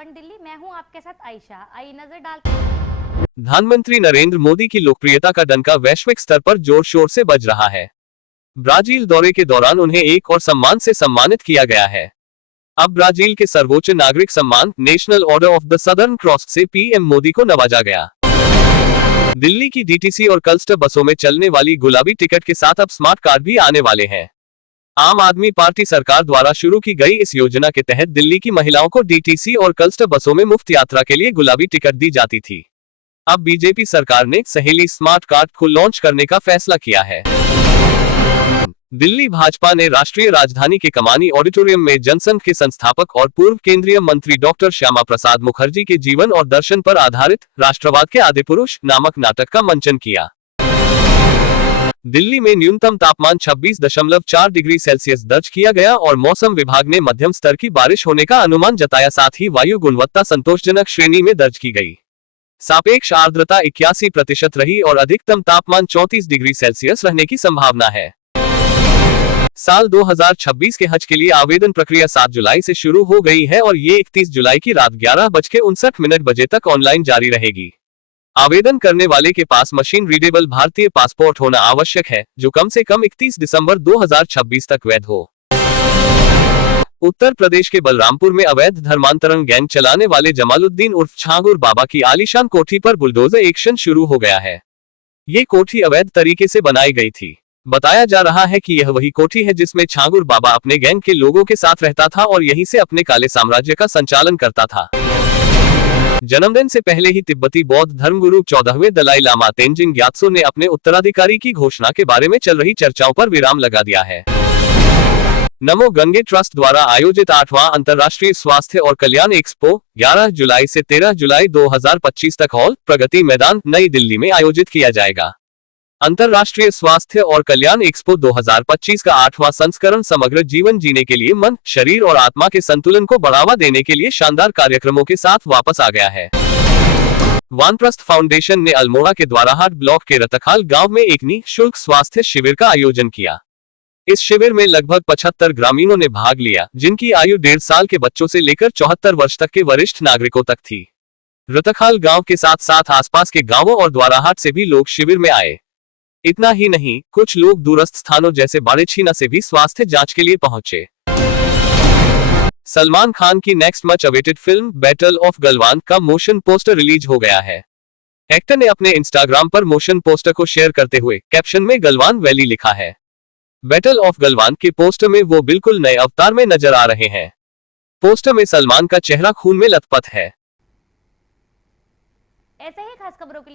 One Delhi. मैं हूं आपके साथ आयशा। आइए नजर डालते हैं। प्रधानमंत्री नरेंद्र मोदी की लोकप्रियता का डंका वैश्विक स्तर पर जोर शोर से बज रहा है। ब्राजील दौरे के दौरान उन्हें एक और सम्मान से सम्मानित किया गया है। अब ब्राजील के सर्वोच्च नागरिक सम्मान national order of the southern cross से पीएम मोदी को नवाजा गया। दिल्ली की डीटीसी और क्लस्टर बसों में चलने वाली गुलाबी टिकट के साथ अब स्मार्ट कार्ड भी आने वाले हैं। आम आदमी पार्टी सरकार द्वारा शुरू की गई इस योजना के तहत दिल्ली की महिलाओं को डीटीसी और क्लस्टर बसों में मुफ्त यात्रा के लिए गुलाबी टिकट दी जाती थी। अब बीजेपी सरकार ने सहेली स्मार्ट कार्ड को लॉन्च करने का फैसला किया है। दिल्ली भाजपा ने राष्ट्रीय राजधानी के कमानी ऑडिटोरियम में जनसंघ के संस्थापक और पूर्व केंद्रीय मंत्री डॉक्टर श्यामा प्रसाद मुखर्जी के जीवन और दर्शन पर आधारित राष्ट्रवाद के आदिपुरुष नामक नाटक का मंचन किया। दिल्ली में न्यूनतम तापमान 26.4 डिग्री सेल्सियस दर्ज किया गया और मौसम विभाग ने मध्यम स्तर की बारिश होने का अनुमान जताया। साथ ही वायु गुणवत्ता संतोषजनक श्रेणी में दर्ज की गई। सापेक्ष आर्द्रता 81% रही और अधिकतम तापमान 34 डिग्री सेल्सियस रहने की संभावना है। साल 2026 के हज के लिए आवेदन प्रक्रिया 7 जुलाई से शुरू हो गई है और ये 31 जुलाई की रात 11:59 बजे तक ऑनलाइन जारी रहेगी। आवेदन करने वाले के पास मशीन रीडेबल भारतीय पासपोर्ट होना आवश्यक है, जो कम से कम 31 दिसंबर 2026 तक वैध हो। उत्तर प्रदेश के बलरामपुर में अवैध धर्मांतरण गैंग चलाने वाले जमालुद्दीन उर्फ छांगुर बाबा की आलीशान कोठी पर बुलडोजर एक्शन शुरू हो गया है। ये कोठी अवैध तरीके से बनाई गई थी। बताया जा रहा है कि यह वही कोठी है जिसमें छांगुर बाबा अपने गैंग के लोगों के साथ रहता था और यहीं से अपने काले साम्राज्य का संचालन करता था। जन्मदिन से पहले ही तिब्बती बौद्ध धर्मगुरु 14वें दलाई लामा तेंजिंग ग्यात्सो ने अपने उत्तराधिकारी की घोषणा के बारे में चल रही चर्चाओं पर विराम लगा दिया है। नमो गंगे ट्रस्ट द्वारा आयोजित 8वां अंतर्राष्ट्रीय स्वास्थ्य और कल्याण एक्सपो 11 जुलाई से 13 जुलाई 2025 तक हॉल प्रगति मैदान नई दिल्ली में आयोजित किया जाएगा। अंतर्राष्ट्रीय स्वास्थ्य और कल्याण एक्सपो 2025 का 8वां संस्करण समग्र जीवन जीने के लिए मन, शरीर और आत्मा के संतुलन को बढ़ावा देने के लिए शानदार कार्यक्रमों के साथ वापस आ गया है। वानप्रस्थ फाउंडेशन ने अल्मोड़ा के द्वाराहाट ब्लॉक के रतखाल गांव में एक निःशुल्क स्वास्थ्य शिविर का आयोजन किया। इस शिविर में लगभग 75 ग्रामीणों ने भाग लिया, जिनकी आयु 1.5 साल के बच्चों से लेकर 74 वर्ष तक के वरिष्ठ नागरिकों तक थी। रतखाल गांव के साथ साथ आसपास के गांवों और द्वाराहाट से भी लोग शिविर में आए। इतना ही नहीं, कुछ लोग दूरस्थ स्थानों जैसे बाड़ेछीना से भी स्वास्थ्य जांच के लिए पहुंचे। सलमान खान की next much awaited film battle of Galwan का मोशन पोस्टर रिलीज हो गया है। एक्टर ने अपने इंस्टाग्राम पर मोशन पोस्टर को शेयर करते हुए कैप्शन में गलवान वैली लिखा है। बैटल ऑफ गलवान के पोस्टर में वो बिल्कुल नए अवतार में नजर आ रहे हैं। पोस्टर में सलमान का चेहरा खून में लथपथ है। ऐसे ही खास खबरों के लिए